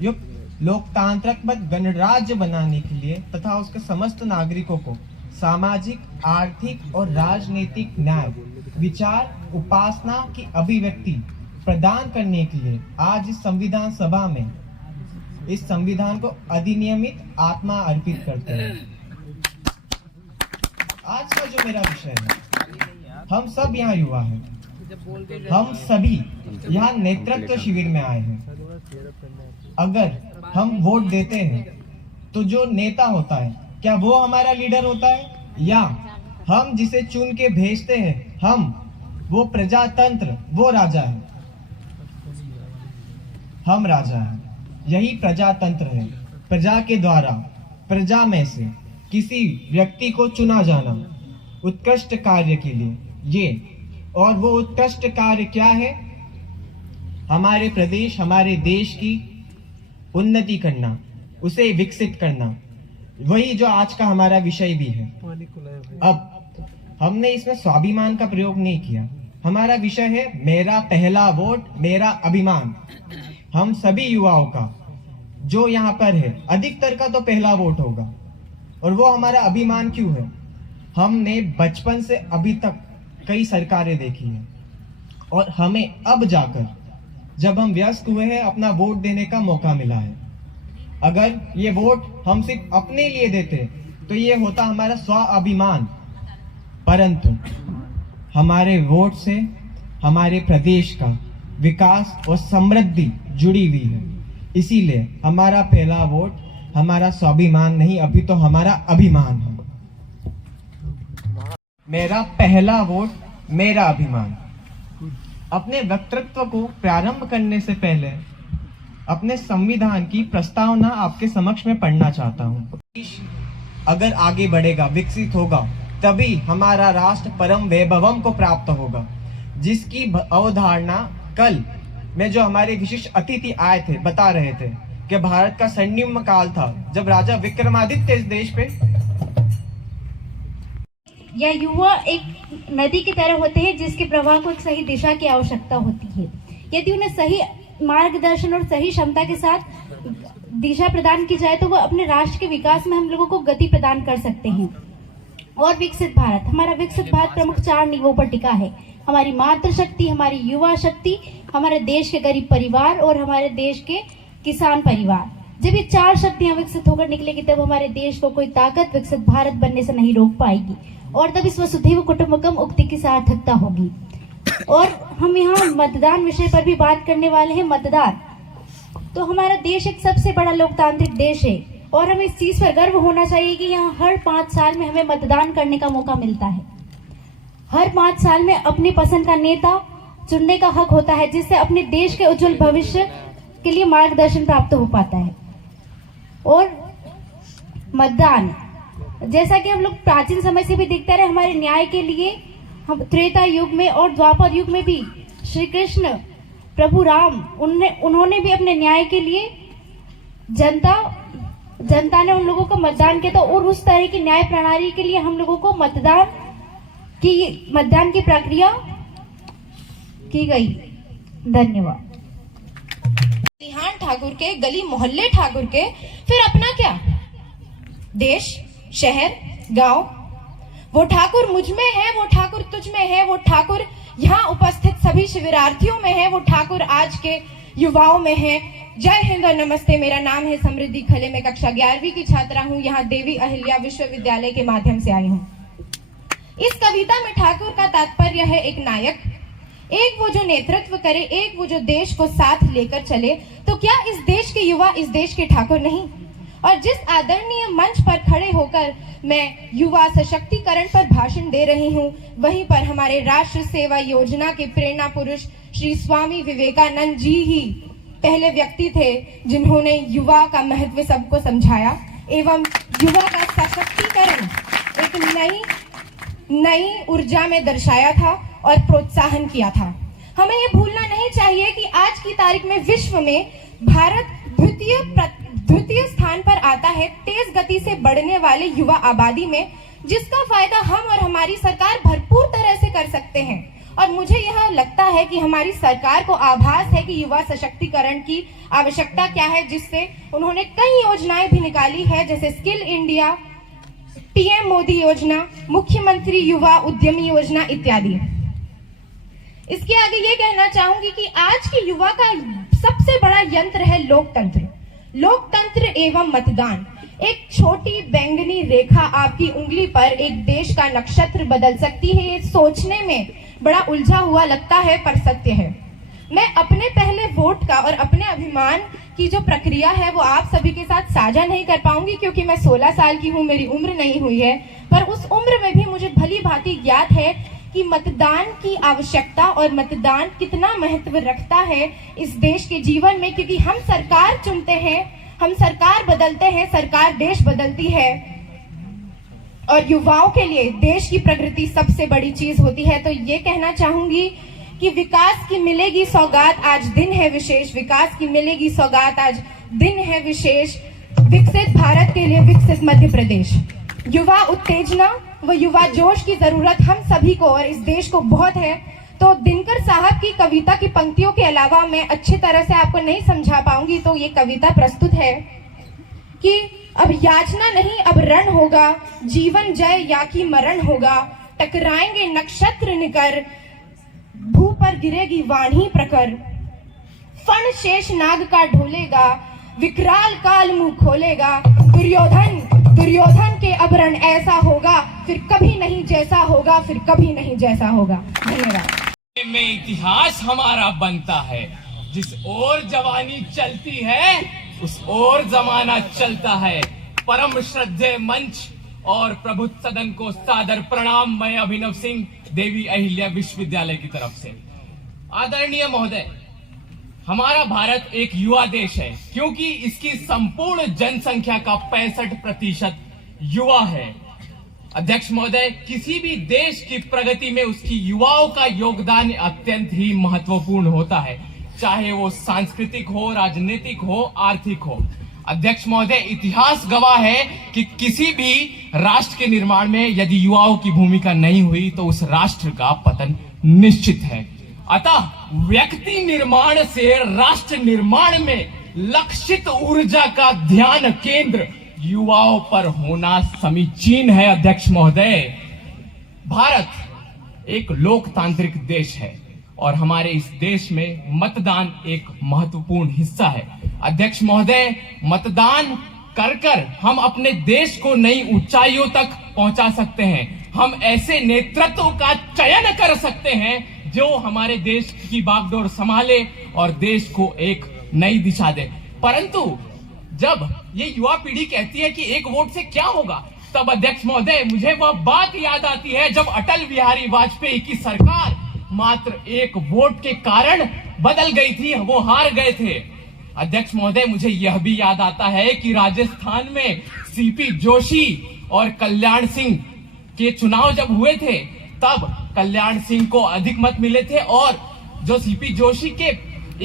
युक्त लोकतांत्रिक गणराज्य बनाने के लिए तथा उसके समस्त नागरिकों को सामाजिक, आर्थिक और राजनीतिक न्याय, विचार, उपासना की अभिव्यक्ति प्रदान करने के लिए आज इस संविधान सभा में इस संविधान को अधिनियमित आत्मा अर्पित करते हैं। आज का जो मेरा विषय है, हम सब यहाँ युवा हैं, हम सभी यहाँ नेतृत्व शिविर में आए हैं। अगर हम वोट देते हैं तो जो नेता होता है क्या वो हमारा लीडर होता है, या हम जिसे चुन के भेजते हैं वो प्रजातंत्र, वो राजा है। हम राजा हैं, यही प्रजातंत्र है। प्रजा के द्वारा प्रजा में से किसी व्यक्ति को चुना जाना उत्कृष्ट कार्य के लिए, और वो उत्कृष्ट कार्य क्या है? हमारे प्रदेश, हमारे देश की उन्नति करना, उसे विकसित करना, वही जो आज का हमारा विषय भी है। अब हमने इसमें स्वाभिमान का प्रयोग नहीं किया। हमारा विषय है मेरा पहला वोट, मेरा अभिमान। हम सभी युवाओं का जो यहाँ पर है, अधिकतर का तो पहला वोट होगा, और वो हमारा अभिमान क्यों है? हमने बचपन से अभी तक कई सरकारें देखी हैं, और हमें अब जाकर जब हम वयस्क हुए हैं अपना वोट देने का मौका मिला है। अगर ये वोट हम सिर्फ अपने लिए देते तो ये होता हमारा स्वाभिमान, परंतु हमारे वोट से हमारे प्रदेश का विकास और समृद्धि जुड़ी हुई है। इसीलिए हमारा पहला वोट हमारा स्वाभिमान नहीं, अभी तो हमारा अभिमान है। मेरा पहला वोट, मेरा अभिमान। अपने वक्तव्य को प्रारंभ करने से पहले अपने संविधान की प्रस्तावना आपके समक्ष में पढ़ना चाहता हूँ। अगर आगे बढ़ेगा, विकसित होगा, तभी हमारा राष्ट्र परम वैभवम को प्राप्त होगा, जिसकी अवधारणा कल में जो हमारे विशिष्ट अतिथि आए थे बता रहे थे कि भारत का स्वर्णिम काल था जब राजा विक्रमादित्य इस देश पे। यह युवा एक नदी की तरह होते हैं जिसके प्रवाह को एक सही दिशा की आवश्यकता होती है। यदि उन्हें सही मार्गदर्शन और सही क्षमता के साथ दिशा प्रदान की जाए तो वो अपने राष्ट्र के विकास में हम लोगों को गति प्रदान कर सकते हैं। और विकसित भारत, हमारा विकसित भारत प्रमुख 4 नींवों पर टिका है। हमारी मातृशक्ति, हमारी युवा शक्ति, हमारे देश के गरीब परिवार और हमारे देश के किसान परिवार। जब ये 4 शक्तियां विकसित होकर निकलेगी तब हमारे देश को कोई ताकत विकसित भारत बनने से नहीं रोक पाएगी, और तब इस वसुधैव कुटुंबकम उक्ति की सार्थकता होगी। और हम यहाँ मतदान विषय पर भी बात करने वाले हैं। मतदान तो हमारा देश एक सबसे बड़ा लोकतांत्रिक देश है, और हमें इस चीज पर गर्व होना चाहिए कि यहाँ हर 5 साल में हमें मतदान करने का मौका मिलता है। हर 5 साल में अपनी पसंद का नेता चुनने का हक होता है, जिससे अपने देश के उज्जवल भविष्य के लिए मार्गदर्शन प्राप्त हो पाता है। और मतदान, जैसा कि हम लोग प्राचीन समय से भी देखते रहे, हमारे न्याय के लिए हम त्रेता युग में और द्वापर युग में भी श्री कृष्ण प्रभु राम उन्होंने भी अपने न्याय के लिए जनता ने उन लोगों को मतदान किया था, और उस तरह की न्याय प्रणाली के लिए हम लोगों को मतदान की प्रक्रिया की गई। धन्यवाद। तिहान ठाकुर के, गली मोहल्ले ठाकुर के, फिर अपना क्या, देश, शहर, गांव। वो ठाकुर मुझ में है, वो ठाकुर तुझ में है, वो ठाकुर यहाँ उपस्थित सभी शिविरार्थियों में है, वो ठाकुर आज के युवाओं में है। जय हिंद और नमस्ते। मेरा नाम है समृद्धि खले, मैं कक्षा 11वीं की छात्रा हूँ। यहाँ देवी अहिल्या विश्वविद्यालय के माध्यम से आई हूँ। इस कविता में ठाकुर का तात्पर्य है एक नायक, एक वो जो नेतृत्व करे, एक वो जो देश को साथ लेकर चले। तो क्या इस देश के युवा इस देश के ठाकुर नहीं? और जिस आदरणीय मंच पर खड़े होकर मैं युवा सशक्तिकरण पर भाषण दे रही हूँ, वहीं पर हमारे राष्ट्र सेवा योजना के प्रेरणा पुरुष श्री स्वामी विवेकानंद जी ही पहले व्यक्ति थे जिन्होंने युवा का महत्व सबको समझाया एवं युवा का सशक्तिकरण एक नई ऊर्जा में दर्शाया था और प्रोत्साहन किया था। हमें ये भूलना नहीं चाहिए कि आज की तारीख में विश्व में भारत द्वितीय स्थान पर आता है तेज गति से बढ़ने वाले युवा आबादी में, जिसका फायदा हम और हमारी सरकार भरपूर तरह से कर सकते हैं। और मुझे यह लगता है कि हमारी सरकार को आभास है कि युवा सशक्तिकरण की आवश्यकता क्या है, जिससे उन्होंने कई योजनाएं भी निकाली है, जैसे स्किल इंडिया, पीएम मोदी योजना, मुख्यमंत्री युवा उद्यमी योजना इत्यादि। इसके आगे ये कहना चाहूंगी कि आज की युवा का सबसे बड़ा यंत्र है लोकतंत्र। लोकतंत्र एवं मतदान। एक छोटी बैंगनी रेखा आपकी उंगली पर एक देश का नक्षत्र बदल सकती है। ये सोचने में बड़ा उलझा हुआ लगता है, पर सत्य है। मैं अपने पहले वोट का और अपने अभिमान की जो प्रक्रिया है वो आप सभी के साथ साझा नहीं कर पाऊंगी, क्योंकि मैं 16 साल की हूँ, मेरी उम्र नहीं हुई है। पर उस उम्र में भी मुझे भली भांति ज्ञात है कि मतदान की आवश्यकता और मतदान कितना महत्व रखता है इस देश के जीवन में, क्योंकि हम सरकार चुनते हैं, हम सरकार बदलते हैं, सरकार देश बदलती है। और युवाओं के लिए देश की प्रगति सबसे बड़ी चीज होती है। तो ये कहना चाहूंगी कि विकास की मिलेगी सौगात, आज दिन है विशेष। विकास की मिलेगी सौगात, आज दिन है विशेष। विकसित भारत के लिए विकसित मध्य प्रदेश। युवा उत्तेजना व युवा जोश की जरूरत हम सभी को और इस देश को बहुत है। तो दिनकर साहब की कविता की पंक्तियों के अलावा मैं अच्छी तरह से आपको नहीं समझा पाऊंगी, तो ये कविता प्रस्तुत है कि अब याचना नहीं अब रण होगा, जीवन जय या कि मरण होगा। टकराएंगे नक्षत्र निकर, भू पर गिरेगी वाणी प्रकर। फण शेष नाग का ढोलेगा, विकराल काल मुंह खोलेगा। दुर्योधन के अबरण ऐसा होगा, फिर कभी नहीं जैसा होगा, फिर कभी नहीं जैसा होगा। धन्यवाद। में इतिहास हमारा बनता है, जिस ओर जवानी चलती है उस ओर जमाना चलता है। परम श्रद्धेय मंच और प्रबुद्ध सदन को सादर प्रणाम। मैं अभिनव सिंह, देवी अहिल्या विश्वविद्यालय की तरफ से। आदरणीय महोदय, हमारा भारत एक युवा देश है, क्योंकि इसकी संपूर्ण जनसंख्या का 65% युवा है। अध्यक्ष महोदय, किसी भी देश की प्रगति में उसकी युवाओं का योगदान अत्यंत ही महत्वपूर्ण होता है, चाहे वो सांस्कृतिक हो, राजनीतिक हो, आर्थिक हो। अध्यक्ष महोदय, इतिहास गवाह है कि किसी भी राष्ट्र के निर्माण में यदि युवाओं की भूमिका नहीं हुई तो उस राष्ट्र का पतन निश्चित है। अतः व्यक्ति निर्माण से राष्ट्र निर्माण में लक्षित ऊर्जा का ध्यान केंद्र युवाओं पर होना समीचीन है। अध्यक्ष महोदय, भारत एक लोकतांत्रिक देश है और हमारे इस देश में मतदान एक महत्वपूर्ण हिस्सा है। अध्यक्ष महोदय, मतदान कर हम अपने देश को नई ऊंचाइयों तक पहुंचा सकते हैं। हम ऐसे नेतृत्व का चयन कर सकते हैं जो हमारे देश की बागडोर संभाले और देश को एक नई दिशा दे। परंतु जब ये युवा पीढ़ी कहती है कि एक वोट से क्या होगा, तब अध्यक्ष महोदय मुझे वह बात याद आती है जब अटल बिहारी वाजपेयी की सरकार मात्र एक वोट के कारण बदल गई थी, वो हार गए थे। अध्यक्ष महोदय, मुझे यह भी याद आता है कि राजस्थान में सीपी जोशी और कल्याण सिंह के चुनाव जब हुए थे तब कल्याण सिंह को अधिक मत मिले थे और जो सीपी जोशी के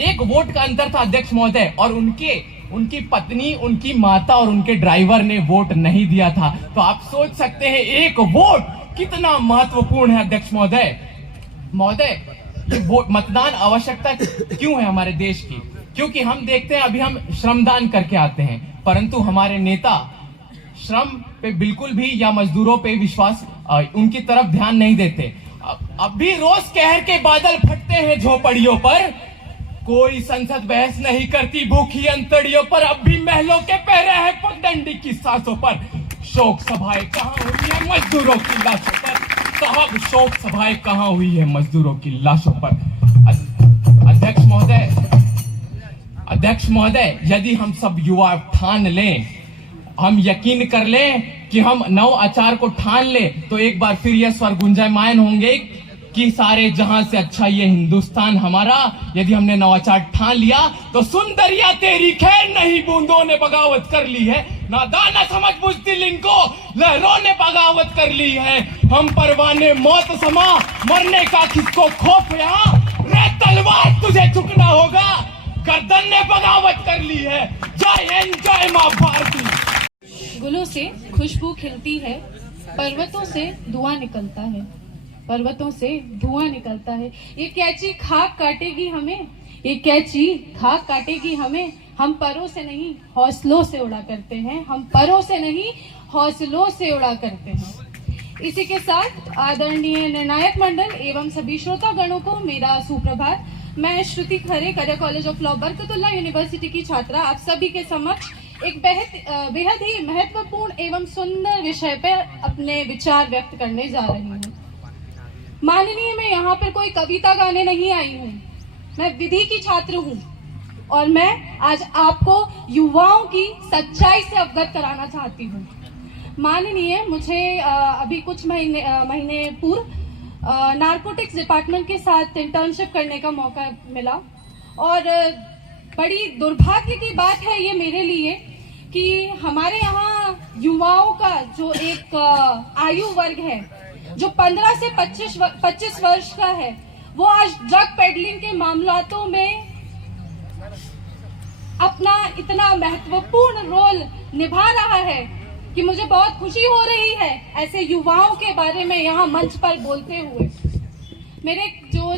एक वोट का अंतर था अध्यक्ष महोदय, और उनकी पत्नी, उनकी माता और उनके ड्राइवर ने वोट नहीं दिया था। तो आप सोच सकते हैं एक वोट कितना महत्वपूर्ण है। अध्यक्ष महोदय, ये वोट मतदान आवश्यकता क्यों है हमारे देश की? क्योंकि हम देखते हैं अभी हम श्रमदान करके आते हैं, परंतु हमारे नेता श्रम पे बिल्कुल भी या मजदूरों पे विश्वास उनकी तरफ ध्यान नहीं देते। अब भी रोज कहर के बादल फटते हैं झोपड़ियों पर, कोई संसद बहस नहीं करती भूखी अंतड़ियों पर। अब भी महलों के पहरे हैं पगडंडी की सांसों पर। शोक सभाएं कहाँ हुई है मजदूरों की लाशों पर? साहब, शोक सभाएं कहाँ हुई है मजदूरों की लाशों पर? अध्यक्ष महोदय, यदि हम सब युवा ठान लें, हम यकीन कर लें कि हम नव आचार को ठान ले, तो एक बार फिर यह स्वर गुंजायमान होंगे कि सारे जहां से अच्छा ये हिंदुस्तान हमारा। यदि हमने नवाचार ठान लिया तो सुंदरिया तेरी खैर नहीं, बूंदों ने बगावत कर ली है। नादान समझ बुझदिल इनको, लहरों ने बगावत कर ली है। हम परवाने मौत समा, मरने का किसको खौफ यहाँ? रे तलवार तुझे झुकना होगा, गर्दन ने बगावत कर ली है। जय हिंद, जय मां भारती। गुलों से खुशबू खिलती है, पर्वतों से धुआं निकलता है, पर्वतों से धुआं निकलता है। ये कैंची खाक काटेगी हमें, ये कैंची खाक काटेगी हमें। हम परों से नहीं हौसलों से उड़ा करते हैं, हम परों से नहीं हौसलों से उड़ा करते हैं। इसी के साथ आदरणीय निर्णायक मंडल एवं सभी श्रोता गणों को मेरा सुप्रभात। मैं Shruti Khare, career college of law, Barkatullah university की छात्रा, आप सभी के समक्ष एक बेहद ही महत्वपूर्ण एवं सुंदर विषय पर अपने विचार व्यक्त करने जा रही हूँ। माननीय, मैं यहाँ पर कोई कविता गाने नहीं आई हूँ, मैं विधि की छात्र हूँ और मैं आज आपको युवाओं की सच्चाई से अवगत कराना चाहती हूँ। माननीय, मुझे अभी कुछ महीने पूर्व नारकोटिक्स डिपार्टमेंट के साथ इंटर्नशिप करने का मौका मिला और बड़ी दुर्भाग्य की बात है ये मेरे लिए कि हमारे यहाँ युवाओं का जो एक आयु वर्ग है जो 15 से 25 वर्ष का है, वो आज ड्रग पेडलिंग के मामलों में अपना इतना महत्वपूर्ण रोल निभा रहा है कि मुझे बहुत खुशी हो रही है ऐसे युवाओं के बारे में यहाँ मंच पर बोलते हुए। मेरे जो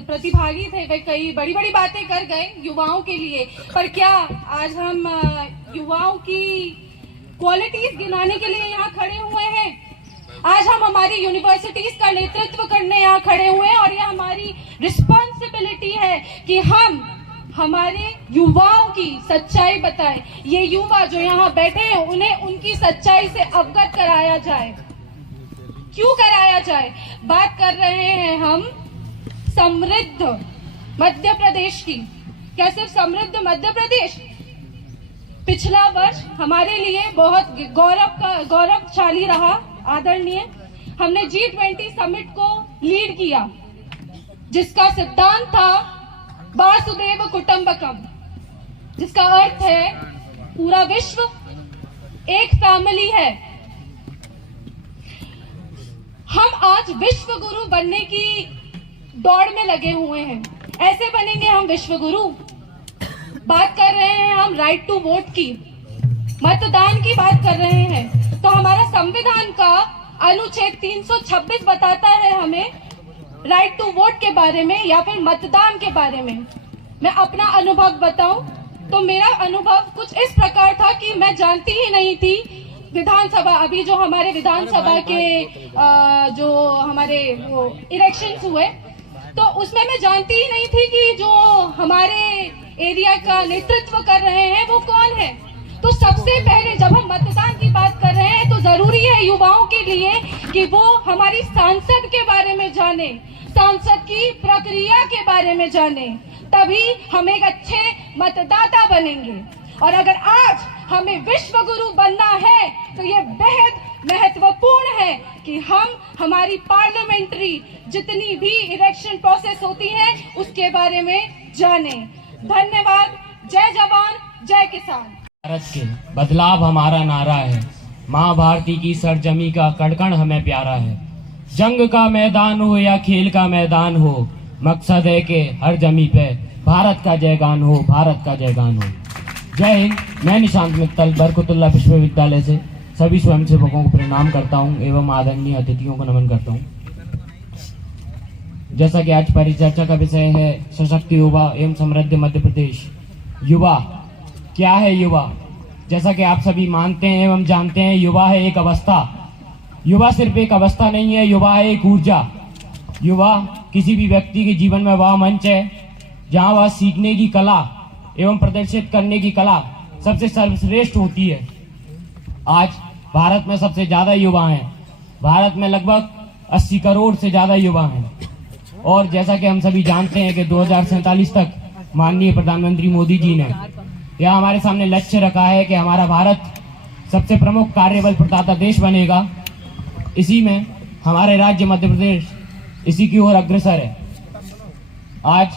प्रतिभागी थे वे कई बड़ी बड़ी बातें कर गए युवाओं के लिए, पर क्या आज हम युवाओं की क्वालिटीज गिनाने के लिए यहाँ खड़े हुए हैं? आज हम हमारी यूनिवर्सिटीज का नेतृत्व करने यहाँ खड़े हुए हैं और ये हमारी रिस्पॉन्सिबिलिटी है कि हम हमारे युवाओं की सच्चाई बताएं। ये युवा जो यहाँ बैठे हैं उन्हें उनकी सच्चाई से अवगत कराया जाए। क्यों कराया जाए? बात कर रहे हैं हम समृद्ध मध्य प्रदेश की। क्या सिर्फ समृद्ध मध्य प्रदेश? पिछला वर्ष हमारे लिए बहुत गौरवशाली रहा। आदरणीय, हमने G20 समिट को लीड किया जिसका सिद्धांत था वासुदेव कुटुंबकम, जिसका अर्थ है पूरा विश्व एक फैमिली है। हम आज विश्व गुरु बनने की दौड़ में लगे हुए हैं। ऐसे बनेंगे हम विश्व गुरु? बात कर रहे हैं हम राइट टू वोट की, मतदान की बात कर रहे हैं, तो हमारा संविधान का अनुच्छेद 326 बताता है हमें राइट टू वोट के बारे में या फिर मतदान के बारे में। मैं अपना अनुभव बताऊं तो मेरा अनुभव कुछ इस प्रकार था कि मैं जानती ही नहीं थी विधानसभा, अभी जो हमारे विधानसभा के जो हमारे वो इलेक्शंस हुए तो उसमें मैं जानती ही नहीं थी कि जो हमारे एरिया का नेतृत्व कर रहे हैं वो कौन है। तो सबसे पहले जब हम मतदान की बात कर रहे हैं तो जरूरी है युवाओं के लिए कि वो हमारी सांसद के बारे में जाने, सांसद की प्रक्रिया के बारे में जाने, तभी हम एक अच्छे मतदाता बनेंगे। और अगर आज हमें विश्व गुरु बनना है तो ये बेहद महत्वपूर्ण है कि हम हमारी पार्लियामेंट्री जितनी भी इलेक्शन प्रोसेस होती है उसके बारे में जाने। धन्यवाद। जय जवान, जय किसान। भारत के बदलाव हमारा नारा है, माँ भारती की सरजमी का कड़कण हमें प्यारा है। जंग का मैदान हो या खेल का मैदान हो, मकसद है कि हर जमी पे भारत का जयगान हो, भारत का जयगान हो। जय हिंद। मैं निशांत मित्तल बरकतुल्लाह विश्वविद्यालय से सभी स्वयंसेवकों को प्रणाम करता हूं एवं आदरणीय अतिथियों को नमन करता हूं। जैसा कि आज परिचर्चा का विषय है सशक्त युवा एवं समृद्ध मध्य प्रदेश। युवा क्या है? युवा, जैसा कि आप सभी मानते हैं एवं जानते हैं, युवा है एक अवस्था। युवा सिर्फ एक अवस्था नहीं है, युवा है एक ऊर्जा। युवा किसी भी व्यक्ति के जीवन में वह मंच है जहां वह सीखने की कला एवं प्रदर्शित करने की कला सबसे सर्वश्रेष्ठ होती है। आज भारत में सबसे ज्यादा युवा हैं। भारत में लगभग 80 करोड़ से ज्यादा युवा हैं और जैसा कि हम सभी जानते हैं कि 2047 तक माननीय प्रधानमंत्री मोदी जी ने यह हमारे सामने लक्ष्य रखा है कि हमारा भारत सबसे प्रमुख कार्यबल प्रदाता देश बनेगा। इसी में हमारे राज्य मध्य प्रदेश इसी की ओर अग्रसर है। आज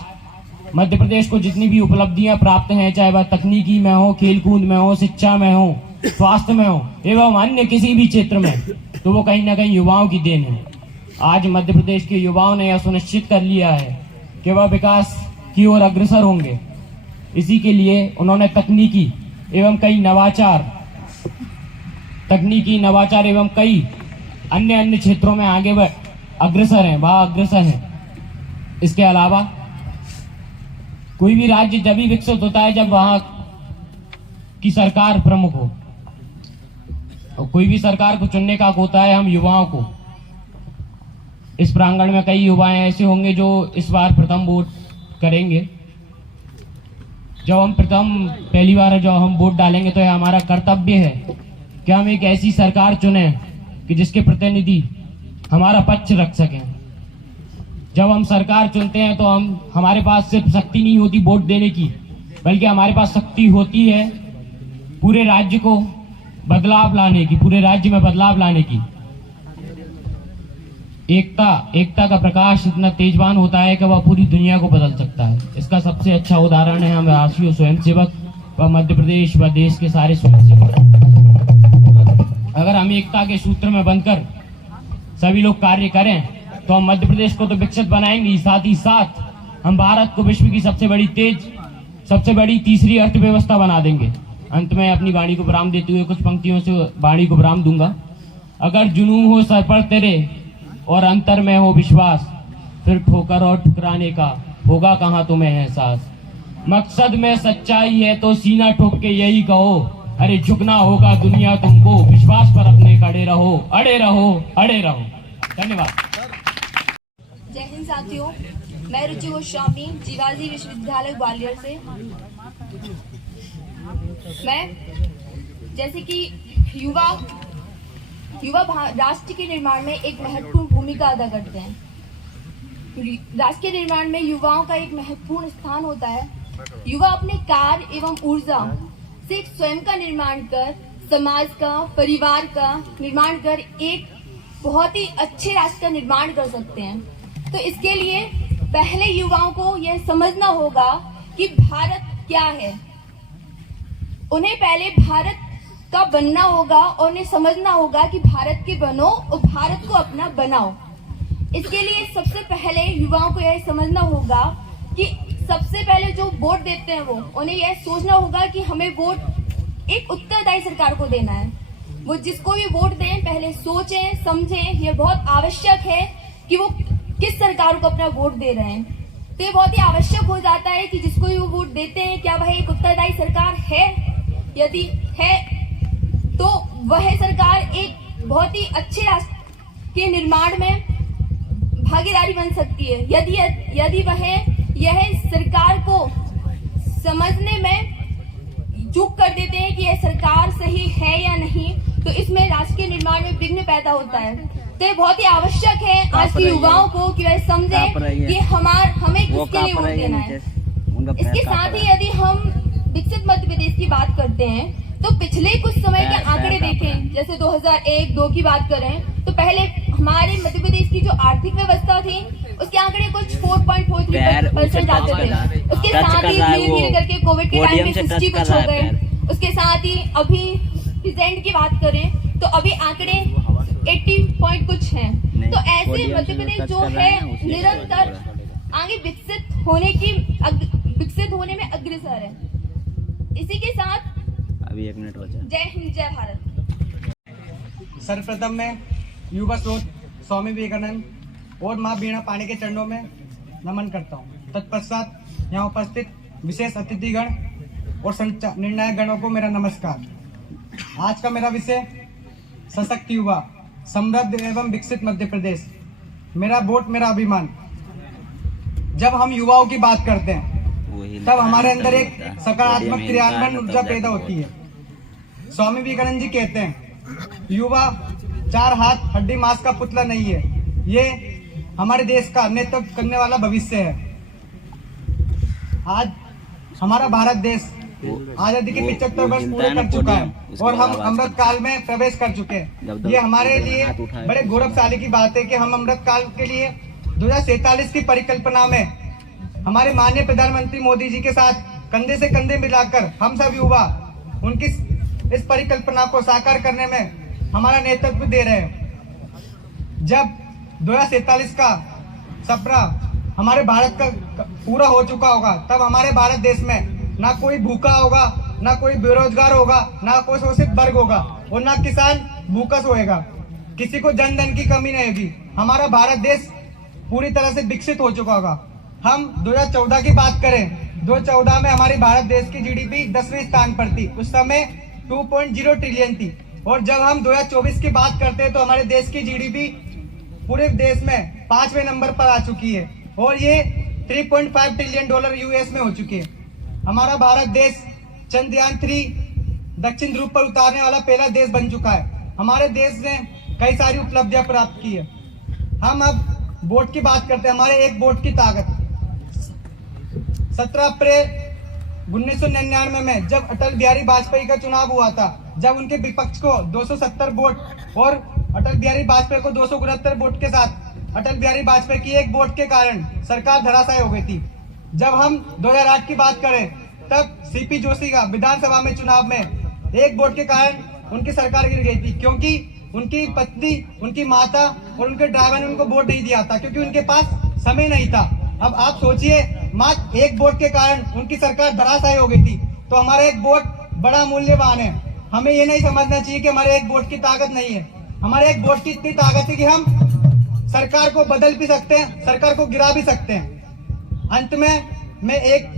मध्य प्रदेश को जितनी भी उपलब्धियां प्राप्त हैं, चाहे वह तकनीकी में हो, खेलकूद में हो, शिक्षा में हो, स्वास्थ्य में हो एवं अन्य किसी भी क्षेत्र में, तो वो कहीं ना कहीं युवाओं की देन है। आज मध्य प्रदेश के युवाओं ने यह सुनिश्चित कर लिया है कि वह विकास की ओर अग्रसर होंगे। इसी के लिए उन्होंने तकनीकी एवं कई नवाचार एवं कई अन्य क्षेत्रों में आगे अग्रसर हैं, वह अग्रसर हैं। इसके अलावा कोई भी राज्य जब भी विकसित होता है जब वहां की सरकार प्रमुख हो, और कोई भी सरकार को चुनने का हक होता है हम युवाओं को। इस प्रांगण में कई युवाएं ऐसे होंगे जो इस बार प्रथम वोट करेंगे। जब हम पहली बार जब हम वोट डालेंगे तो यह हमारा कर्तव्य है कि हम एक ऐसी सरकार चुने कि जिसके प्रतिनिधि हमारा पक्ष रख सकें। जब हम सरकार चुनते हैं तो हमारे पास सिर्फ शक्ति नहीं होती वोट देने की, बल्कि हमारे पास शक्ति होती है पूरे राज्य को बदलाव लाने की, पूरे राज्य में बदलाव लाने की। एकता का प्रकाश इतना तेजवान होता है कि वह पूरी दुनिया को बदल सकता है। इसका सबसे अच्छा उदाहरण है हम राष्ट्रीय स्वयंसेवक व मध्य प्रदेश व देश के सारे स्वयंसेवक। अगर हम एकता के सूत्र में बंधकर सभी लोग कार्य करें तो हम मध्य प्रदेश को तो विकसित बनाएंगे, साथ ही साथ हम भारत को विश्व की सबसे बड़ी तीसरी अर्थव्यवस्था बना देंगे। अंत में अपनी वाणी को विराम देते हुए कुछ पंक्तियों से वाणी को विराम दूंगा। अगर जुनून हो सर पर तेरे और अंतर में हो विश्वास, फिर ठोकर और ठुकराने का होगा कहाँ तुम्हें एहसास। मकसद में सच्चाई है तो सीना ठोक के यही कहो, अरे झुकना होगा दुनिया तुमको, विश्वास पर अपने खड़े रहो, अड़े रहो, अड़े रहो। धन्यवाद। जय हिंद साथियों, मैं रुचि गोस्वामी जीवाजी विश्वविद्यालय ग्वालियर से। मैं जैसे कि युवा राष्ट्र के निर्माण में एक महत्वपूर्ण भूमिका अदा करते हैं। राष्ट्र के निर्माण में युवाओं का एक महत्वपूर्ण स्थान होता है। युवा अपने कार्य एवं ऊर्जा से स्वयं का निर्माण कर, समाज का, परिवार का निर्माण कर एक बहुत ही अच्छे राष्ट्र का निर्माण कर सकते हैं। तो इसके लिए पहले युवाओं को यह समझना होगा कि भारत क्या है। उन्हें पहले भारत का बनना होगा और उन्हें समझना होगा कि भारत के बनो और भारत को अपना बनाओ। इसके लिए सबसे पहले युवाओं को यह समझना होगा कि सबसे पहले जो वोट देते हैं वो उन्हें यह सोचना होगा कि हमें वोट एक उत्तरदायी सरकार को देना है। वो जिसको भी वोट दें पहले सोचें समझें, यह बहुत आवश्यक है कि वो किस सरकार को अपना वोट दे रहे हैं। तो ये बहुत ही आवश्यक हो जाता है कि जिसको भी वो वोट देते हैं क्या वह एक उत्तरदायी सरकार है। यदि है तो वह सरकार एक बहुत ही अच्छे राष्ट्र के निर्माण में भागीदारी बन सकती है। यदि वह यह सरकार को समझने में चूक कर देते हैं कि यह सरकार सही है या नहीं, तो इसमें राष्ट्र के निर्माण में विघ्न पैदा होता है। तो ये बहुत ही आवश्यक है आज के युवाओं को कि वह समझे कि हमें किसके लिए वोट देना है। इसके साथ ही यदि हम विकसित मध्य प्रदेश की बात करते हैं तो पिछले कुछ समय के आंकड़े देखें, जैसे 2001-2 की बात करें तो पहले हमारे मध्य प्रदेश की जो आर्थिक व्यवस्था थी उसके आंकड़े कुछ 4.43% आते थे। उसके साथ ही धीरे धीरे करके कोविड के टाइम में 60 कुछ हो गए। उसके साथ ही अभी प्रेजेंट की बात करें तो अभी आंकड़े 80 पॉइंट कुछ हैं। तो ऐसे मध्य प्रदेश जो है निरंतर आगे विकसित होने में अग्रसर है। इसी के साथ अभी 1 मिनट बचा। जय हिंद, जय भारत। सर्वप्रथम मैं युवा स्रोत स्वामी विवेकानंद और माँ बीणा पाणी के चरणों में नमन करता हूँ। तत्पश्चात यहाँ उपस्थित विशेष अतिथिगण और निर्णायक गणों को मेरा नमस्कार। आज का मेरा विषय सशक्त युवा, समृद्ध एवं विकसित मध्य प्रदेश, मेरा वोट मेरा अभिमान। जब हम युवाओं की बात करते हैं तब हमारे अंदर एक सकारात्मक क्रियान्वयन ऊर्जा पैदा होती है। स्वामी विवेकानंद जी कहते हैं युवा 4 हाथ हड्डी मांस का पुतला नहीं है, ये हमारे देश का नेतृत्व करने वाला भविष्य है। आज हमारा भारत देश आजादी के 75 वर्ष पूरे कर चुका है और हम अमृत काल में प्रवेश कर चुके हैं। ये हमारे लिए बड़े गौरवशाली की बात है कि हम अमृत काल के लिए 2047 की परिकल्पना में हमारे माननीय प्रधानमंत्री मोदी जी के साथ कंधे से कंधे मिलाकर हम सब युवा उनकी इस परिकल्पना को साकार करने में हमारा नेतृत्व दे रहे हैं। जब 2047 का सपना हमारे भारत का पूरा हो चुका होगा तब हमारे भारत देश में ना कोई भूखा होगा, ना कोई बेरोजगार होगा, ना कोई शोषित वर्ग होगा और ना किसान भूखा सोएगा। किसी को जन धन की कमी नहीं होगी। हमारा भारत देश पूरी तरह से विकसित हो चुका होगा। हम 2014 की बात करें, 2014 में हमारी भारत देश की जीडीपी 10वें स्थान पर थी, उस समय 2.0 ट्रिलियन थी। और जब हम 2024 की बात करते हैं तो हमारे देश की जीडीपी पूरे देश में 5वें नंबर पर आ चुकी है और ये $3.5 ट्रिलियन यूएस में हो चुकी है। हमारा भारत देश चंद्रयान 3 दक्षिण ध्रुव पर उतारने वाला पहला देश बन चुका है। हमारे देश ने कई सारी उपलब्धियां प्राप्त की है। हम अब वोट की बात करते हैं। हमारे एक वोट की ताकत 17 अप्रैल 1999 में जब अटल बिहारी वाजपेयी का चुनाव हुआ था, जब उनके विपक्ष को 270 वोट और अटल बिहारी वाजपेयी को 269 वोट के साथ अटल बिहारी वाजपेयी की एक वोट के कारण सरकार धराशायी हो गई थी। जब हम 2008 की बात करें तब सीपी जोशी का विधानसभा में चुनाव में एक वोट के कारण उनकी सरकार गिर गई थी, क्योंकि उनकी पत्नी, उनकी माता और उनके ड्राइवर ने उनको वोट नहीं दिया था, क्योंकि उनके पास समय नहीं था। अब आप सोचिए, मात्र एक वोट के कारण उनकी सरकार धराशायी हो गई थी। तो हमारा एक वोट बड़ा मूल्यवान है। हमें ये नहीं समझना चाहिए कि हमारे एक वोट की ताकत नहीं है। हमारे एक वोट की इतनी ताकत है कि हम सरकार को बदल भी सकते हैं, सरकार को गिरा भी सकते हैं। अंत में मैं एक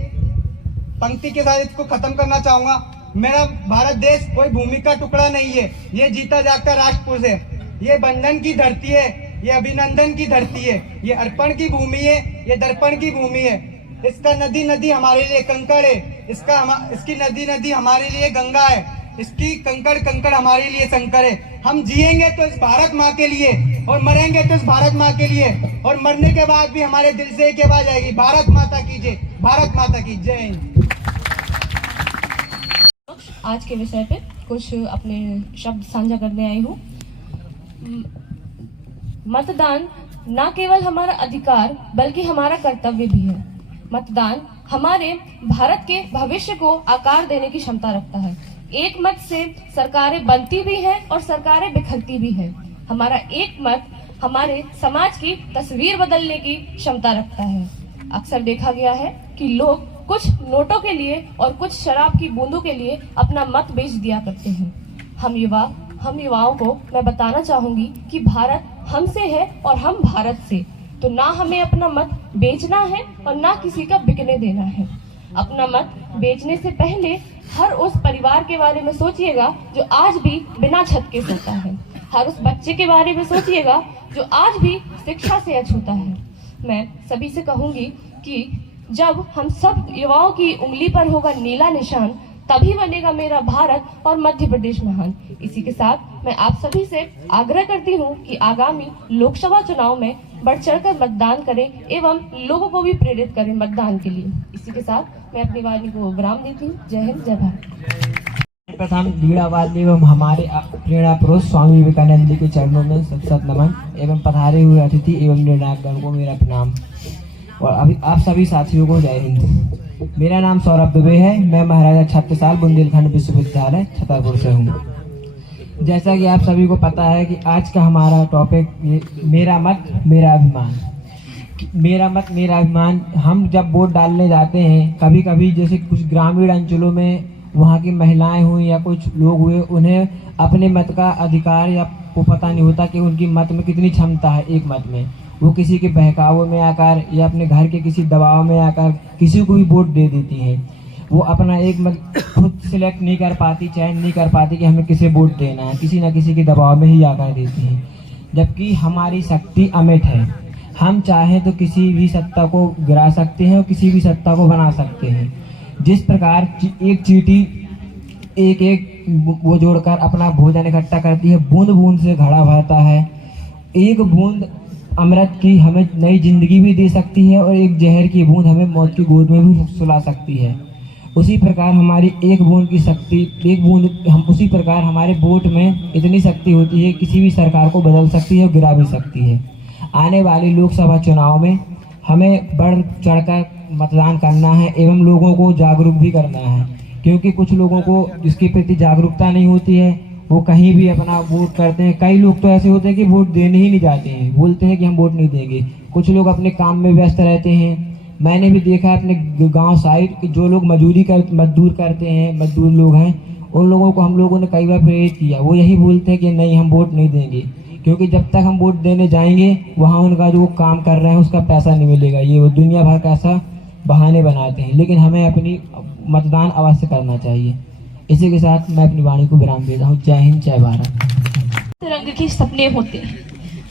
पंक्ति के साथ इसको खत्म करना चाहूंगा। मेरा भारत देश कोई भूमि का टुकड़ा नहीं है, ये जीता जागता राष्ट्रपुरुष है। ये बंधन की धरती है, ये अभिनंदन की धरती है, ये अर्पण की भूमि है, ये दर्पण की भूमि है। इसका नदी नदी हमारे लिए कंकड़ है, इसकी नदी नदी हमारे लिए गंगा है, इसकी कंकड़ कंकड़ हमारे लिए शंकर है। हम जिएंगे तो इस भारत माँ के लिए और मरेंगे तो इस भारत माँ के लिए, और मरने के बाद भी हमारे दिल से एक आवाज आएगी, भारत माता की जय, भारत माता की जय हिंद। आज के विषय पे कुछ अपने शब्द साझा करने आई हूँ। मतदान न केवल हमारा अधिकार बल्कि हमारा कर्तव्य भी है। मतदान हमारे भारत के भविष्य को आकार देने की क्षमता रखता है। एक मत से सरकारें बनती भी हैं और सरकारें बिखरती भी हैं। हमारा एक मत हमारे समाज की तस्वीर बदलने की क्षमता रखता है। अक्सर देखा गया है कि लोग कुछ नोटों के लिए और कुछ शराब की बूंदों के लिए अपना मत बेच दिया करते हैं। हम युवाओं को मैं बताना चाहूंगी कि भारत हमसे है और हम भारत से, तो ना हमें अपना मत बेचना है और ना किसी का बिकने देना है। अपना मत बेचने से पहले हर उस परिवार के बारे में सोचिएगा जो आज भी बिना छत के सोता है। हर उस बच्चे के बारे में सोचिएगा जो आज भी शिक्षा से अछूता है। मैं सभी से कहूंगी कि जब हम सब युवाओं की उंगली पर होगा नीला निशान, तभी बनेगा मेरा भारत और मध्य प्रदेश महान। इसी के साथ मैं आप सभी से आग्रह करती हूँ कि आगामी लोकसभा चुनाव में बढ़ चढ़कर मतदान करें एवं लोगों को भी प्रेरित करें मतदान के लिए। इसी के साथ मैं अपनी वाणी को विराम देती हूँ। जय हिंद, जय भारत। प्रथम वीणावादी एवं हमारे प्रेरणा पुरुष स्वामी विवेकानंद जी के चरणों में सत नमन एवं पधारे हुए अतिथि एवं निर्णायक गण को मेरा प्रणाम और अभी आप सभी साथियों को जय हिंद। मेरा नाम सौरभ दुबे है। मैं महाराजा छत्रसाल बुंदेलखंड विश्वविद्यालय छतरपुर से हूँ। जैसा कि आप सभी को पता है कि आज का हमारा टॉपिक मेरा मत मेरा अभिमान। मेरा मत मेरा अभिमान। हम जब वोट डालने जाते हैं, कभी कभी जैसे कुछ ग्रामीण अंचलों में वहाँ की महिलाएं हुई या कुछ लोग हुए, उन्हें अपने मत का अधिकार या को पता नहीं होता कि उनकी मत में कितनी क्षमता है। एक मत में वो किसी के बहकावे में आकर या अपने घर के किसी दबाव में आकर किसी को भी वोट दे देती हैं। वो अपना एक मत खुद सिलेक्ट नहीं कर पाती, चयन नहीं कर पाती कि हमें किसे वोट देना है, किसी न किसी के दबाव में ही आकर देती हैं। जबकि हमारी शक्ति अमिट है। हम चाहें तो किसी भी सत्ता को गिरा सकते हैं और किसी भी सत्ता को बना सकते हैं। जिस प्रकार एक चींटी एक एक वो जोड़कर अपना भोजन इकट्ठा करती है, बूंद बूंद से घड़ा भरता है। एक बूंद अमृत की हमें नई जिंदगी भी दे सकती है और एक जहर की बूंद हमें मौत की गोद में भी सुला सकती है। उसी प्रकार हमारी एक बूंद की शक्ति, एक बूंद हम उसी प्रकार हमारे वोट में इतनी शक्ति होती है, किसी भी सरकार को बदल सकती है और गिरा भी सकती है। आने वाले लोकसभा चुनाव में हमें बढ़ चढ़कर मतदान करना है एवं लोगों को जागरूक भी करना है, क्योंकि कुछ लोगों को जिसके प्रति जागरूकता नहीं होती है वो कहीं भी अपना वोट करते हैं। कई लोग तो ऐसे होते हैं कि वोट देने ही नहीं जाते हैं, बोलते हैं कि हम वोट नहीं देंगे। कुछ लोग अपने काम में व्यस्त रहते हैं। मैंने भी देखा है अपने गांव साइड कि जो लोग मजदूर करते हैं, मजदूर लोग हैं, उन लोगों को हम लोगों ने कई बार प्रेरित किया। वो यही बोलते हैं कि नहीं हम वोट नहीं देंगे, क्योंकि जब तक हम वोट देने जाएंगे वहाँ उनका जो काम कर रहे हैं उसका पैसा नहीं मिलेगा। ये वो दुनिया भर का ऐसा बहाने बनाते हैं, लेकिन हमें अपनी मतदान अवश्य करना चाहिए। इसी के साथ मैं अपनी वाणी को विराम देता हूँ। जय हिंद, जय भारत। रंग के सपने होते हैं।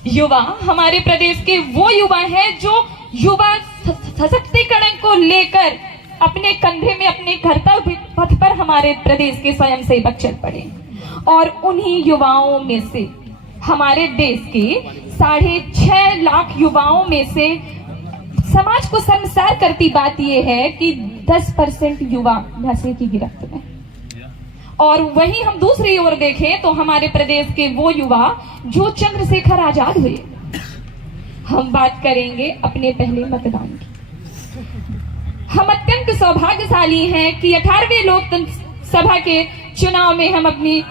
युवा हमारे प्रदेश के वो युवा हैं जो युवा सशक्तिकरण को लेकर अपने कंधे में अपने कर्तव्य पथ पर हमारे प्रदेश के स्वयं सेवक चल पड़े, और उन्हीं युवाओं में से हमारे देश के 6.5 लाख युवाओं में से समाज को शर्मसार करती बात यह है कि 10% युवा नशे की गिरफ्त में। और वहीं हम दूसरी ओर देखें तो हमारे प्रदेश के वो युवा जो चंद्रशेखर आजाद हुए। हम बात करेंगे अपने पहले मतदान की। हम अत्यंत सौभाग्यशाली हैं कि 18वें लोकतंत्र सभा के चुनाव में हम अपनी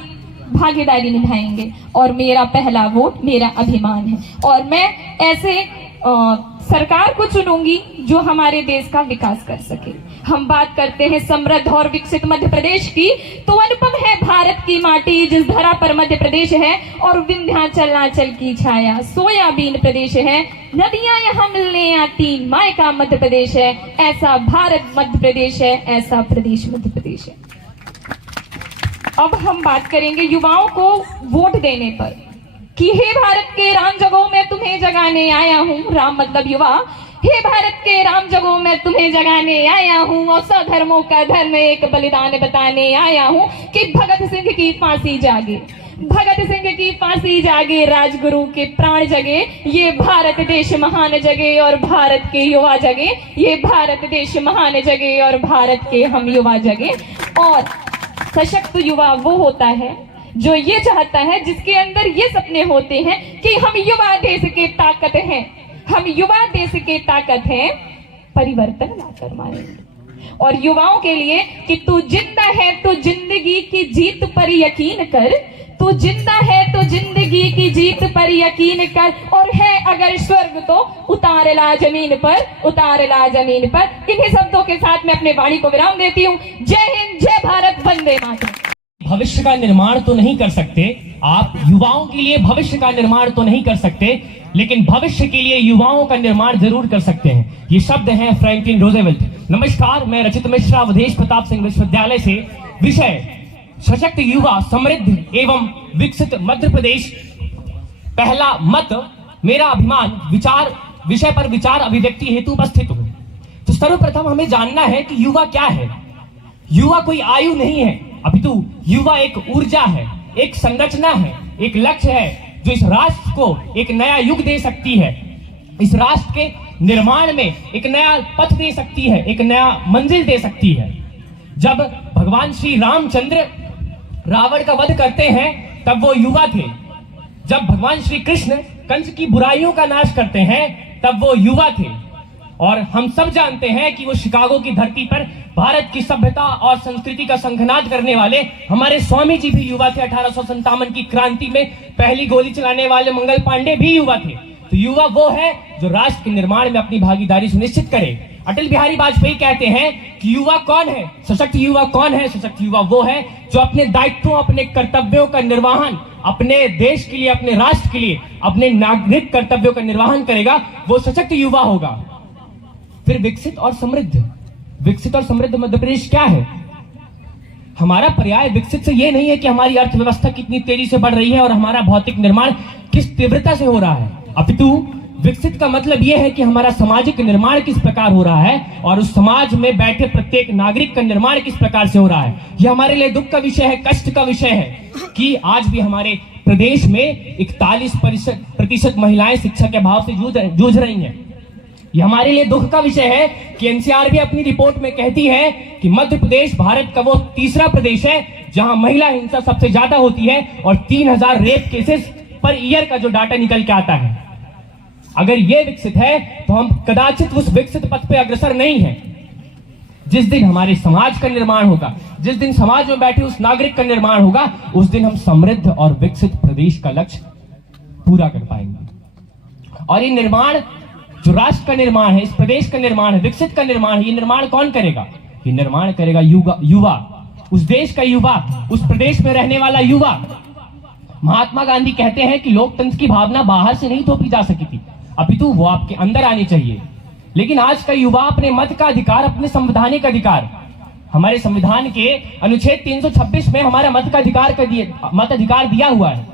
भागीदारी निभाएंगे, और मेरा पहला वोट मेरा अभिमान है, और मैं ऐसे सरकार को चुनूंगी जो हमारे देश का विकास कर सके। हम बात करते हैं समृद्ध और विकसित मध्य प्रदेश की, तो अनुपम है भारत की माटी जिस धरा पर मध्य प्रदेश है, और विंध्याचल की छाया सोयाबीन प्रदेश है। नदियां यहाँ मिलने आती मायका मध्य प्रदेश है, ऐसा भारत मध्य प्रदेश है, ऐसा प्रदेश मध्य प्रदेश है। अब हम बात करेंगे युवाओं को वोट देने पर कि हे भारत के राम जगों में तुम्हें जगाने आया हूँ। राम मतलब युवा। हे भारत के राम जगों में तुम्हें जगाने आया हूँ, और सधर्मों का धर्म एक बलिदान बताने आया हूँ कि भगत सिंह की फांसी जागे, भगत सिंह की फांसी जागे, राजगुरु के प्राण जगे, ये भारत देश महान जगे और भारत के युवा जगे, ये भारत देश महान जगे और भारत के हम युवा जगे। और सशक्त युवा वो होता है जो ये चाहता है, जिसके अंदर ये सपने होते हैं कि हम युवा देश के ताकत हैं, हम युवा देश के ताकत हैं, परिवर्तन लाकर मारेंगे। और युवाओं के लिए कि तू जिंदा है तो जिंदगी की जीत पर यकीन कर, तू जिंदा है तो जिंदगी की जीत पर यकीन कर, और है अगर स्वर्ग तो उतार ला जमीन पर, उतार ला जमीन पर। इन्हीं शब्दों के साथ मैं अपने वाणी को विराम देती हूँ। जय हिंद, जय भारत, वंदे मातरम। भविष्य का निर्माण तो नहीं कर सकते आप, युवाओं के लिए भविष्य का निर्माण तो नहीं कर सकते, लेकिन भविष्य के लिए युवाओं का निर्माण जरूर कर सकते हैं। ये शब्द हैं फ्रैंकलिन रूजवेल्ट। नमस्कार, मैं रचित मिश्रा अवधेश प्रताप सिंह विश्वविद्यालय से। विषय सशक्त युवा, समृद्ध एवं विकसित मध्य प्रदेश, पहला मत मेरा अभिमान, विचार विषय पर विचार अभिव्यक्ति हेतु उपस्थित हूं। तो सर्वप्रथम हमें जानना है कि युवा क्या है। युवा कोई आयु नहीं है, अपितु युवा एक ऊर्जा है, एक संरचना है, एक लक्ष्य है जो इस राष्ट्र को एक नया युग दे सकती है, इस राष्ट्र के निर्माण में एक नया पथ दे सकती है, एक नया मंजिल दे सकती है। जब भगवान श्री रामचंद्र रावण का वध करते हैं तब वो युवा थे। जब भगवान श्री कृष्ण कंस की बुराइयों का नाश करते हैं तब वो युवा थे। और हम सब जानते हैं कि वो शिकागो की धरती पर भारत की सभ्यता और संस्कृति का शंखनाद करने वाले हमारे स्वामी जी भी युवा थे। 1857 की क्रांति में पहली गोली चलाने वाले मंगल पांडे भी युवा थे। तो युवा वो है जो राष्ट्र के निर्माण में अपनी भागीदारी सुनिश्चित करे। अटल बिहारी वाजपेयी कहते हैं कि युवा कौन है, सशक्त युवा कौन है। सशक्त युवा वो है जो अपने दायित्वों, अपने कर्तव्यों का निर्वहन अपने देश के लिए, अपने राष्ट्र के लिए, अपने नागरिक कर्तव्यों का निर्वहन करेगा, वो सशक्त युवा होगा। फिर विकसित और समृद्ध। विकसित और समृद्ध मध्य प्रदेश क्या है? हमारा पर्याय विकसित से ये नहीं है कि हमारी अर्थव्यवस्था कितनी तेजी से बढ़ रही है और हमारा भौतिक निर्माण किस तीव्रता से हो रहा है, अपितु विकसित का मतलब यह है कि हमारा सामाजिक निर्माण किस प्रकार हो रहा है और उस समाज में बैठे प्रत्येक नागरिक का निर्माण किस प्रकार से हो रहा है। यह हमारे लिए दुख का विषय है, कष्ट का विषय है कि आज भी हमारे प्रदेश में 41% महिलाएं शिक्षा के अभाव से जूझ रही हैं। यह हमारे लिए दुख का विषय है कि एनसीआर भी अपनी रिपोर्ट में कहती है कि मध्य प्रदेश भारत का वो तीसरा प्रदेश है जहां महिला हिंसा सबसे ज्यादा होती है और 3000 रेप केसेस पर ईयर का जो डाटा निकल के आता है। अगर ये विकसित है तो हम कदाचित उस विकसित पथ पे अग्रसर नहीं है। जिस दिन हमारे समाज का निर्माण होगा, जिस दिन समाज में बैठे उस नागरिक का निर्माण होगा, उस दिन हम समृद्ध और विकसित प्रदेश का लक्ष्य पूरा कर पाएंगे। और ये निर्माण जो राष्ट्र का निर्माण है, इस प्रदेश का निर्माण है, विकसित का निर्माण है, ये निर्माण कौन करेगा? ये निर्माण करेगा युवा, उस देश का युवा, उस प्रदेश में रहने वाला युवा। महात्मा गांधी कहते हैं कि लोकतंत्र की भावना बाहर से नहीं थोपी जा सकी थी, अपितु वो आपके अंदर आनी चाहिए। लेकिन आज का युवा अपने मत का अधिकार, अपने संवैधानिक अधिकार, हमारे संविधान के अनुच्छेद 326 में हमारा मताधिकार दिया हुआ है,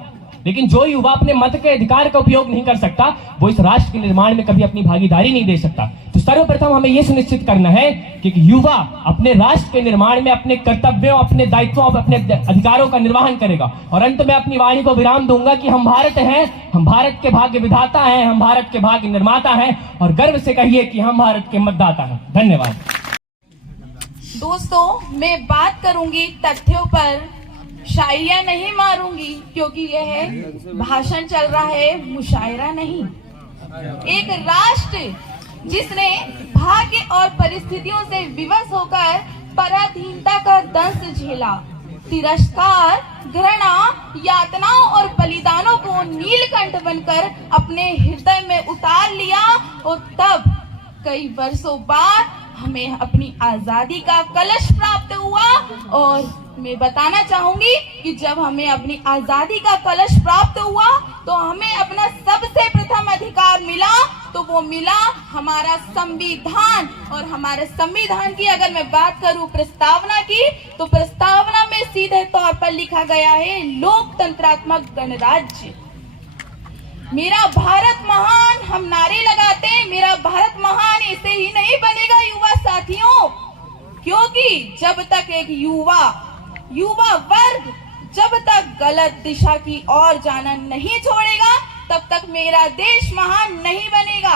लेकिन जो युवा अपने मत के अधिकार का उपयोग नहीं कर सकता वो इस राष्ट्र के निर्माण में कभी अपनी भागीदारी नहीं दे सकता। तो सर्वप्रथम हमें यह सुनिश्चित करना है कि युवा अपने राष्ट्र के निर्माण में अपने कर्तव्यों, अपने दायित्वों, अपने अधिकारों का निर्वहन करेगा। और अंत में अपनी वाणी को विराम दूंगा कि हम भारत हैं, हम भारत के भाग्य विधाता हैं, हम भारत के भाग्य निर्माता हैं, और गर्व से कहिए कि हम भारत के मतदाता हैं। धन्यवाद। दोस्तों, मैं बात करूंगी तथ्यों पर, शायरियां नहीं मारूंगी, क्योंकि यह भाषण चल रहा है, मुशायरा नहीं। एक राष्ट्र जिसने भाग्य और परिस्थितियों से विवश होकर पराधीनता का दंश झेला, तिरस्कार, घृणा, यातनाओं और बलिदानों को नीलकंठ बनकर अपने हृदय में उतार लिया, और तब कई वर्षों बाद हमें अपनी आजादी का कलश प्राप्त हुआ। और मैं बताना चाहूंगी कि जब हमें अपनी आजादी का कलश प्राप्त हुआ तो हमें अपना सबसे प्रथम अधिकार मिला, तो वो मिला हमारा संविधान। और हमारे संविधान की अगर मैं बात करूं प्रस्तावना की, तो प्रस्तावना में सीधे तौर पर लिखा गया है लोकतंत्रात्मक गणराज्य। मेरा भारत महान हम नारे लगाते हैं, मेरा भारत महान ऐसे ही नहीं बनेगा युवा साथियों, क्योंकि जब तक एक युवा वर्ग जब तक गलत दिशा की ओर जाना नहीं छोड़ेगा, तब तक मेरा देश महान नहीं बनेगा।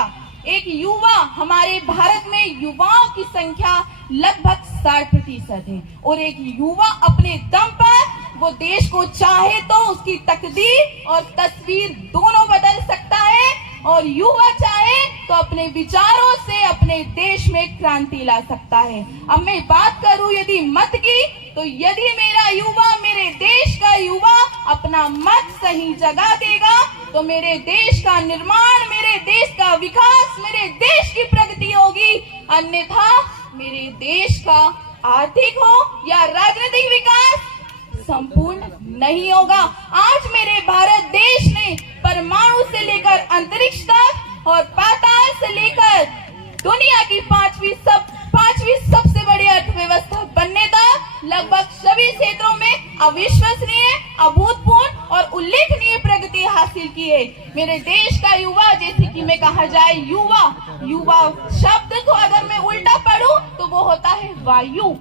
एक युवा, हमारे भारत में युवाओं की संख्या लगभग 60% है, और एक युवा अपने दम पर वो देश को चाहे तो उसकी तकदीर और तस्वीर दोनों बदल सकता है, और युवा चाहे तो अपने विचारों से अपने देश में क्रांति ला सकता है। अब मैं बात करूं यदि मत की, तो यदि मेरा युवा, मेरे देश का युवा अपना मत सही जगह देगा, तो मेरे देश का निर्माण, मेरे देश का विकास, मेरे देश की प्रगति होगी। अन्यथा मेरे देश का आर्थिक हो या राजनीतिक विकास संपूर्ण नहीं होगा। आज मेरे भारत देश ने परमाणु से लेकर अंतरिक्ष तक और पाताल से लेकर दुनिया की पांचवी सबसे बड़ी अर्थव्यवस्था बनने तक लगभग सभी क्षेत्रों में अविश्वसनीय, अभूतपूर्व और उल्लेखनीय प्रगति हासिल की है। मेरे देश का युवा, जैसे कि मैं कहा जाए युवा शब्द को अगर मैं उल्टा पढ़ूं तो वो होता है वायु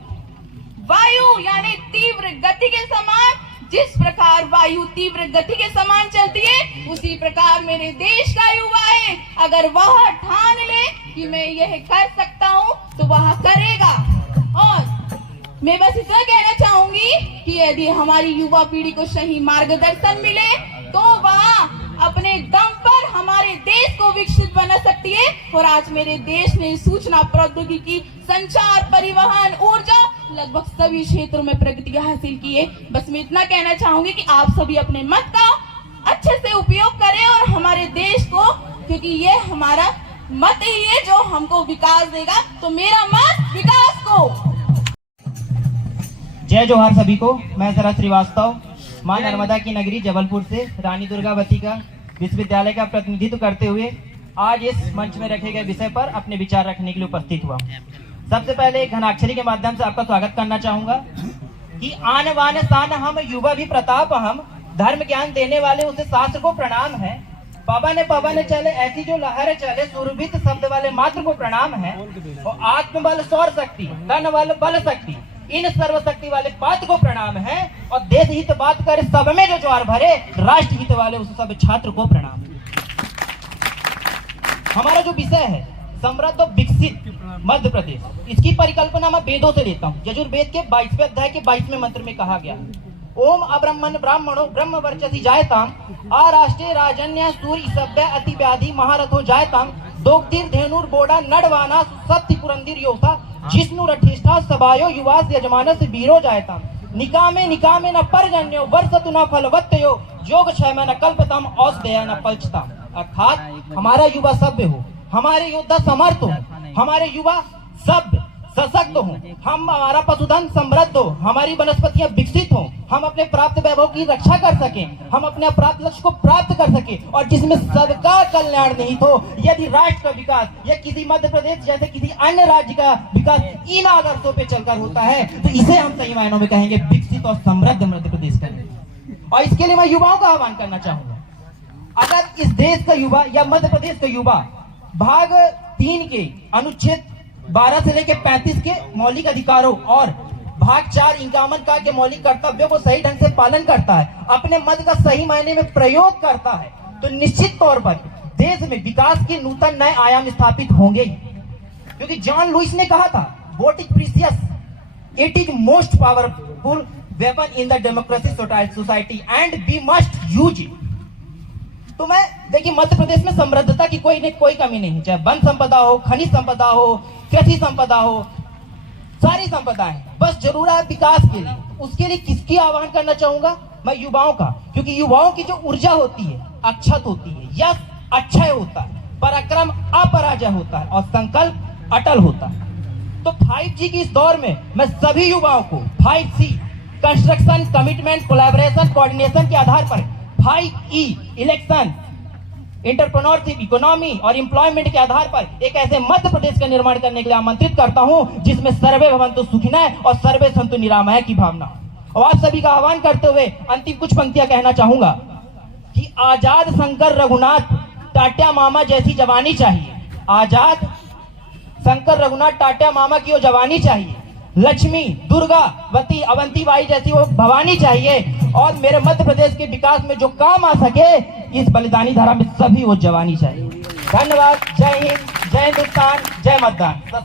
यानी तीव्र गति के समान। जिस प्रकार वायु तीव्र गति के समान चलती है, उसी प्रकार मेरे देश का युवा है। अगर वह ठान ले कि मैं यह कर सकता हूँ तो वह करेगा। और मैं बस इतना कहना चाहूंगी कि यदि हमारी युवा पीढ़ी को सही मार्गदर्शन मिले तो वह अपने दम पर हमारे देश को विकसित बना सकती है। और आज मेरे देश ने सूचना प्रौद्योगिकी, संचार, परिवहन, ऊर्जा लगभग सभी क्षेत्रों में प्रगति हासिल की है। बस मैं इतना कहना चाहूंगी कि आप सभी अपने मत का अच्छे से उपयोग करें और हमारे देश को, क्योंकि ये हमारा मत ही है जो हमको विकास देगा। तो मेरा मत विकास को। जय जोहार सभी को। मैं शरद श्रीवास्तव मां नर्मदा की नगरी जबलपुर से रानी दुर्गावती का विश्वविद्यालय का प्रतिनिधित्व करते हुए आज इस मंच में रखे गए विषय पर अपने विचार रखने के लिए उपस्थित हुआ। सबसे पहले एक घनाक्षरी के माध्यम से आपका स्वागत करना चाहूंगा कि आन बान शान हम, युवा भी प्रताप हम, धर्म ज्ञान देने वाले उसे शास्त्र को प्रणाम है। पवन चले ऐसी जो लहर चले, सुरभित शब्द वाले मात्र को प्रणाम है। और आत्मबल सौर शक्ति, धन बल बल शक्ति, इन सर्वशक्ति वाले पात्र को प्रणाम है। और देश हित बात करे सब में जो ज्वार भरे, राष्ट्र हित वाले उस सब छात्र को प्रणाम। हमारा जो विषय है समृद्ध और विकसित मध्य प्रदेश, इसकी परिकल्पना मैं वेदों से लेता हूँ। यजुर्वेद के 22वें अध्याय के 22वें मंत्र में कहा गया, ओम अब्रह्मण ब्राह्मणो ब्रह्म वर्चसी जायताम, आराष्ट्रे राजन्य सूर्य सभ्य अति व्याधि महारथो जायताम, दोग्धिर धेनुर बोड़ा नडवाना सत्य पुरंदिर योसा, जिष्णु रठिष्ठा सभायो युवास यजमानस वीरो जायताम, निकामे न परजन्यो वर्षतु न फलवत्तयो, योग क्षयम न कल्पतम औषधय न पलचताम। अर्थात हमारा युवा सभ्य हो, हमारे योद्धा समर्थ हो, हमारे युवा सभ्य सशक्त हो, हमारा पशुधन समृद्ध हो, हमारी वनस्पतियां विकसित हो, हम अपने प्राप्त वैभव की रक्षा कर सकें, हम अपने प्राप्त लक्ष्य को प्राप्त कर सकें और जिसमें सबका कल्याण निहित हो। यदि राष्ट्र का विकास या किसी मध्य प्रदेश जैसे किसी अन्य राज्य का विकास इन आदर्शों पे चलकर होता है तो इसे हम सही मायनों में कहेंगे विकसित और समृद्ध मध्य प्रदेश का। और इसके लिए मैं युवाओं का आह्वान करना चाहूंगा, अगर इस देश का युवा या मध्य प्रदेश का युवा भाग 3 के अनुच्छेद 12 से लेकर 35 के मौलिक अधिकारों और भाग 4 51 का के मौलिक कर्तव्यों को सही ढंग से पालन करता है, अपने मत का सही मायने में प्रयोग करता है, तो निश्चित तौर पर देश में विकास के नूतन नए आयाम स्थापित होंगे ही। क्योंकि जॉन लुइस ने कहा था, vote is precious, it is most powerful weapon in the democracy society and we must use it. तो मैं देखिए मध्य प्रदेश में समृद्धता की कोई कमी नहीं, चाहे वन संपदा हो, खनिज संपदा हो, कृषि संपदा हो, सारी संपदाएं, बस जरूरत है विकास के लिए। उसके लिए किसकी आह्वान करना चाहूंगा मैं? युवाओं का, क्योंकि युवाओं की जो ऊर्जा होती है अक्षत होती है, यश अक्षय होता है, पराक्रम अपराजय होता है और संकल्प अटल होता है। तो 5G की इस दौर में मैं सभी युवाओं को 5C construction, commitment, collaboration, coordination के आधार पर 5E इलेक्शन, एंटरप्रेन्योरशिप, इकोनॉमी और एम्प्लॉयमेंट के आधार पर एक ऐसे मध्य प्रदेश का निर्माण करने के लिए आमंत्रित करता हूं जिसमें सर्वे भवन्तु सुखिनः और सर्वे सन्तु निरामयः की भावना। और आप सभी का आह्वान करते हुए अंतिम कुछ पंक्तियां कहना चाहूंगा कि आजाद शंकर रघुनाथ टाटिया मामा जैसी जवानी चाहिए, आजाद शंकर रघुनाथ टाटिया मामा की वो जवानी चाहिए, लक्ष्मी, दुर्गा, वती, अवंती बाई जैसी वो भवानी चाहिए और मेरे मध्य प्रदेश के विकास में जो काम आ सके इस बलिदानी धारा में सभी वो जवानी चाहिए। धन्यवाद। जय हिंद, जय हिंदुस्तान, जय मतदान।